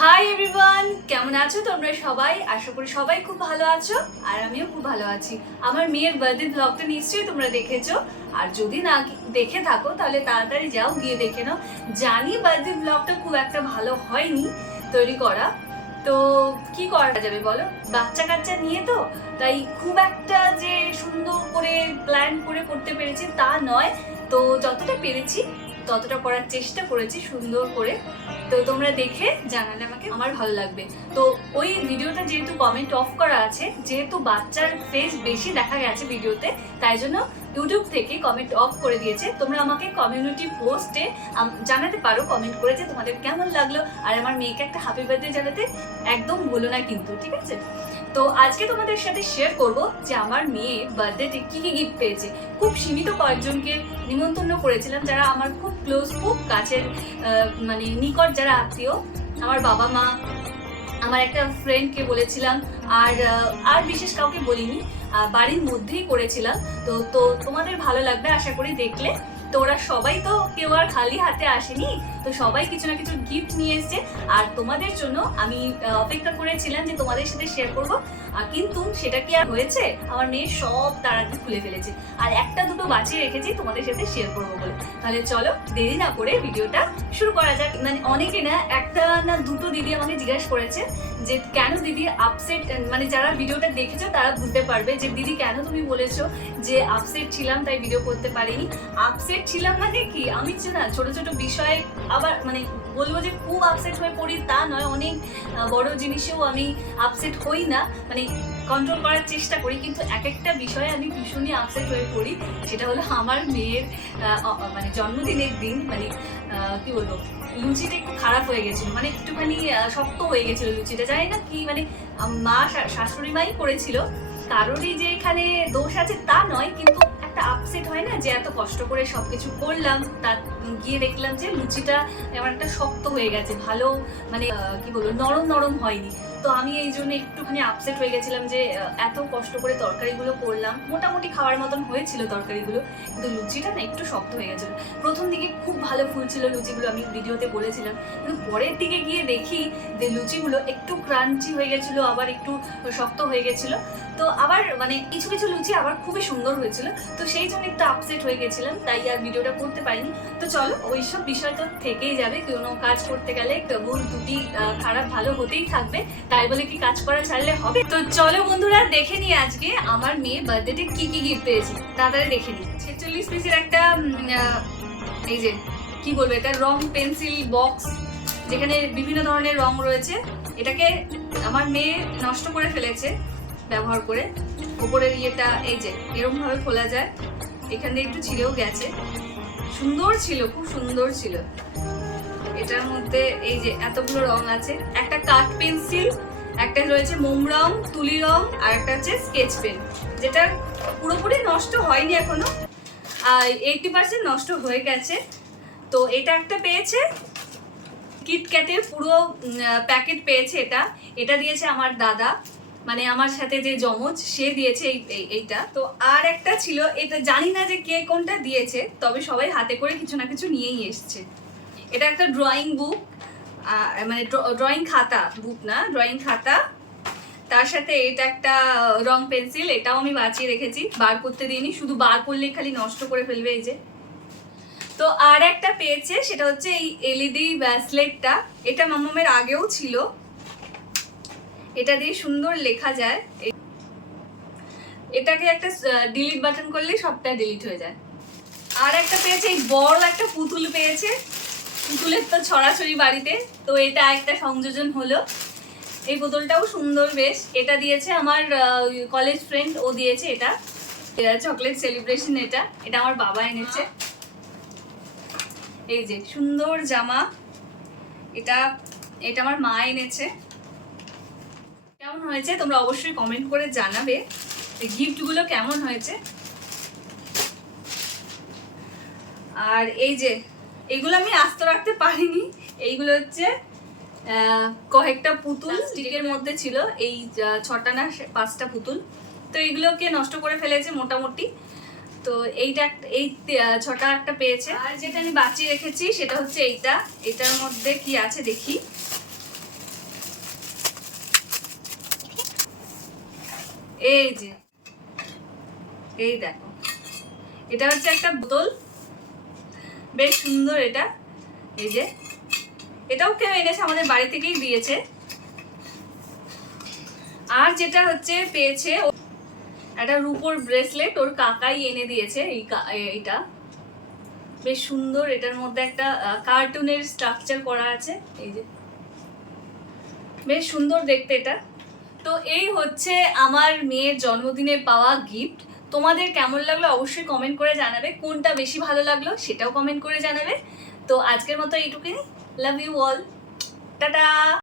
Hi everyone কেমন আছো তোমরা সবাই? আশা করি সবাই খুব ভালো আছো, আর আমিও খুব ভালো আছি। আমার মেয়ের বার্থডে ব্লগটা নিশ্চয়ই তোমরা দেখেছ। আর যদি না দেখে থাকো, তাহলে তাড়াতাড়ি যাও, গিয়ে দেখে নাও। জানি বার্থডে ব্লগটা খুব একটা ভালো হয়নি তৈরি করা। তো কি করা যাবে বলো? বাচ্চা কাচ্চা নিয়ে তো, তাই খুব একটা যে সুন্দর করে প্ল্যান করে করতে পেরেছি তা নয়। তো যতটা পেরেছি ততটা করার চেষ্টা করেছি সুন্দর করে। তো তোমরা দেখে জানালে আমাকে, আমার ভালো লাগবে। তো ওই ভিডিওটা যেহেতু কমেন্ট অফ করা আছে, যেহেতু বাচ্চার ফেস বেশি দেখা গেছে ভিডিওতে, তাই জন্য ইউটিউব থেকে কমেন্ট অফ করে দিয়েছে। তোমরা আমাকে কমিউনিটি পোস্টে জানাতে পারো কমেন্ট করে যে তোমাদের কেমন লাগল। আর আমার মেয়েকে একটা হ্যাপি বার্থডে জানাতে একদম ভুলো না কিন্তু, ঠিক আছে? তো আজকে তোমাদের সাথে শেয়ার করব যে আমার মেয়ে বার্থডেতে কি কি গিফট পেয়েছে। খুব সীমিত কয়েকজনকে নিমন্ত্রণ করেছিলাম যারা আমার খুব ক্লোজ খুব কাছের মানে নিকট যারা আত্মীয়, আমার বাবা মা, আমার একটা ফ্রেন্ডকে বলেছিলাম। আর আর বিশেষ কাউকে বলিনি বাড়ির মধ্যেই করেছিলাম। তো তো তোমাদের ভালো লাগবে আশা করি দেখলে। তো ওরা সবাই তো কেউ আর খালি হাতে আসেনি, তো সবাই কিছু না কিছু গিফট নিয়ে এসছে। আর তোমাদের জন্য আমি অপেক্ষা করেছিলাম যে তোমাদের সাথে শেয়ার করব। কিন্তু সেটা কি আর হয়েছে? আমার মেয়ে সব তাড়াতাড়ি খুলে ফেলেছে। আর একটা দুটো বাঁচিয়ে রেখেছি তোমাদের সাথে শেয়ার করব বলে। তাহলে চলো, দেরি না করে ভিডিওটা শুরু করা যাক। মানে অনেকে না, একটা না দুটো দিদি আমাকে জিজ্ঞাসা করেছে যে, কেন দিদি আপসেট মানে যারা ভিডিওটা দেখেছ, তারা বুঝতে পারবে যে, দিদি, কেন তুমি বলেছ যে আপসেট ছিলাম, তাই ভিডিও করতে পারিনি? আপসেট ছিলাম মানে কি? আমি না, ছোট ছোট বিষয়ে আবার মানে বলব যে খুব আপসেট হয়ে পড়ি, তা নয়, অনেক বড় জিনিসেও আমি আপসেট হই না মানে কন্ট্রোল করার চেষ্টা করি, কিন্তু এক একটা বিষয়ে আমি ভীষণই আপসেট হয়ে পড়ি, সেটা হলো আমার মেয়ের মানে জন্মদিনের দিন মানে কি বলব, লুচিটা একটু খারাপ হয়ে গেছিল মানে একটুখানি শক্ত হয়ে গেছিল লুচিটা, জানি না কি মানে মা, শাশুড়ি মাই করেছিল, কারোরই যে এখানে দোষ আছে তা নয়, কিন্তু হয় না যে এত কষ্ট করে সবকিছু করলাম তা গিয়ে দেখলাম যে লুচিটা এমন একটা শক্ত হয়ে গেছে, ভালো মানে কি বলব, নরম নরম হয়নি। তো আমি এই জন্য একটুখানি আপসেট হয়ে গেছিলাম যে এত কষ্ট করে তরকারিগুলো করলাম। মোটামুটি খাওয়ার মতন হয়েছিল তরকারিগুলো, কিন্তু লুচিটা না একটু শক্ত হয়ে গেছিল। প্রথম দিকে খুব ভালো ফুলছিল লুচিগুলো, আমি ভিডিওতে বলেছিলাম। কিন্তু পরের দিকে গিয়ে দেখি যে, লুচিগুলো একটু ক্রাঞ্চি হয়ে গেছিল, আবার একটু শক্ত হয়ে গেছিল। তো আবার মানে কিছু কিছু লুচি আবার খুবই সুন্দর হয়েছিল। তো সেই জন্য একটু আপসেট হয়ে গেছিলাম, তাই আর ভিডিওটা করতে পারিনি। তো চলো, ওইসব বিষয় তো থেকেই যাবে। কোনো কাজ করতে গেলে ভুল দুটি খারাপ ভালো হতেই থাকবে। তাই বলে কি কাজ করা ছাড়লে হবে? তো চলো বন্ধুরা, দেখে নিই আজকে আমার মেয়ে বার্থডেতে কি কি গিফট পেয়েছি। তাড়াতাড়ি দেখে নিই। ছেচল্লিশ পিসের একটা এই যে, কি বলব এটা? রং পেন্সিল বক্স যেখানে বিভিন্ন ধরনের রং রয়েছে। এটাকে আমার মেয়ে নষ্ট করে ফেলেছে, ব্যবহার করে। উপরের ইয়েটা, এই যে এরকম ভাবে খোলা যায়। এখান একটু ছিঁড়েও গেছে। সুন্দর ছিল, খুব সুন্দর ছিল। এটার মধ্যে এই যে এতগুলো রং আছে, একটা কাঠ পেন্সিল, একটা রয়েছে মোম রং, তুলি রং, আর একটা হচ্ছে স্কেচ পেন, যেটা পুরোপুরি নষ্ট হয়নি এখনও। এইটি পার্সেন্ট নষ্ট হয়ে গেছে। তো এটা একটা পেয়েছে কিটক্যাটের পুরো প্যাকেট পেয়েছে এটা। এটা দিয়েছে আমার দাদা মানে আমার সাথে যে জমজ সে দিয়েছে এই, এই- এইটা। তো আর একটা ছিল, এটা জানি না যে কে কোনটা দিয়েছে, তবে সবাই হাতে করে কিছু না কিছু নিয়েই এসছে। এটা একটা ড্রয়িং বুক মানে ড্রয়িং খাতা বুক না ড্রয়িং খাতা। তার সাথে এটা একটা রং পেন্সিল, এটাও আমি বাঁচিয়ে রেখেছি, বার করতে দিইনি, শুধু বার করলেই খালি নষ্ট করে ফেলবে এই যে। তো আর একটা পেয়েছে, সেটা হচ্ছে এই এলইডি ব্যাসলেটটা এটা মামামের আগেও ছিল। এটা দিয়ে সুন্দর লেখা যায়। এটাকে একটা ডিলিট বাটন করলেই সবটা ডিলিট হয়ে যায়। আর একটা পেয়েছে, এই বড় একটা পুতুল পেয়েছে। পুতুলের তো ছড়াছড়ি বাড়িতে, তো এটা একটা সংযোজন হলো। এই পুতুলটাও সুন্দর বেশ। এটা দিয়েছে আমার কলেজ ফ্রেন্ড ও দিয়েছে এটা। চকলেট সেলিব্রেশন এটা। এটা আমার বাবা এনেছে। এই যে, সুন্দর জামা। এটা এটা আমার মা এনেছে। কেমন হয়েছে তোমরা অবশ্যই কমেন্ট করে জানাবে। গিফটগুলো কেমন হয়েছে? আর এই যে এগুলো আমি আস্ত রাখতে পারিনি। এইগুলো হচ্ছে কয়েকটা পুতুল স্টিকের মধ্যে ছিল। এই ছটা না পাঁচটা পুতুল। তো এইগুলোকে নষ্ট করে ফেলেছে মোটামুটি। তো এইটা এই ছটা একটা পেয়েছে। আর যেটা আমি বাঁচিয়ে রেখেছি সেটা হচ্ছে এইটা। এটার মধ্যে কি আছে দেখি। এই যে এই দেখো। এটা হচ্ছে একটা বোতল। বেশ সুন্দর এটা। এই যে। এটাও কেউ এনেছে, আমাদের বাড়ি থেকেই দিয়েছে। আর যেটা হচ্ছে, পেয়েছে একটা রূপোর ব্রেসলেট, ওর কাকাই এনে দিয়েছে এই কা- এ- এইটা বেশ সুন্দর, এটার মধ্যে একটা কার্টুনের স্ট্রাকচার করা আছে, এই যে। বেশ সুন্দর দেখতে এটা। তো এই হচ্ছে আমার মেয়ের জন্মদিনে পাওয়া গিফট। তোমাদের কেমন লাগল অবশ্যই কমেন্ট করে জানাবে। কোনটা বেশি ভালো লাগল সেটাও কমেন্ট করে জানাবে। তো আজকের মতো এইটুকুনি লাভ ইউ অল টাটা!